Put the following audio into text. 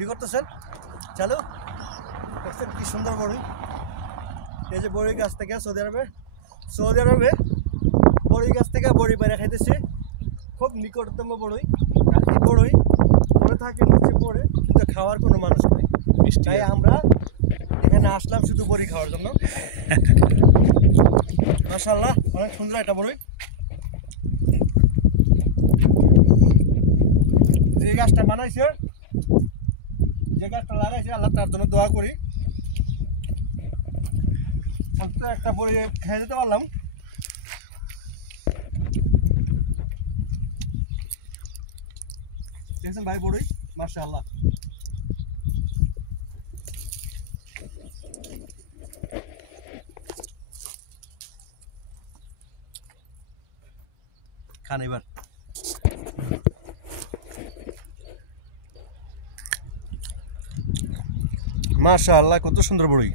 Video করতেছেন চালু দেখছেন কি সুন্দর বড়ি। এই যে বড়ি গাছ থেকে সৌদি আরবে বড়ি গাছ থেকে বড়ি পেরে খাইতেছে, খুব নিকটতম বড়ই। আর এই বড়ই পড়ে থাকে নিচে পড়ে, কিন্তু খাওয়ার কোনো মানুষ নেই। তাই আমরা এখানে আসলাম শুধু বড়ি খাওয়ার জন্য। মাশাআল্লাহ অনেক সুন্দর একটা বড়ই। যে গাছটা বানাইছে, যে গাছটা লাগাইছে, আল্লাহ তার জন্য দোয়া করি। একটা বড়ি খেয়ে দিতে পারলাম। দেখছেন ভাই বড়ই, মাশাআল্লাহ। খান এবার। মাশাআল্লাহ কত সুন্দর বড়ই।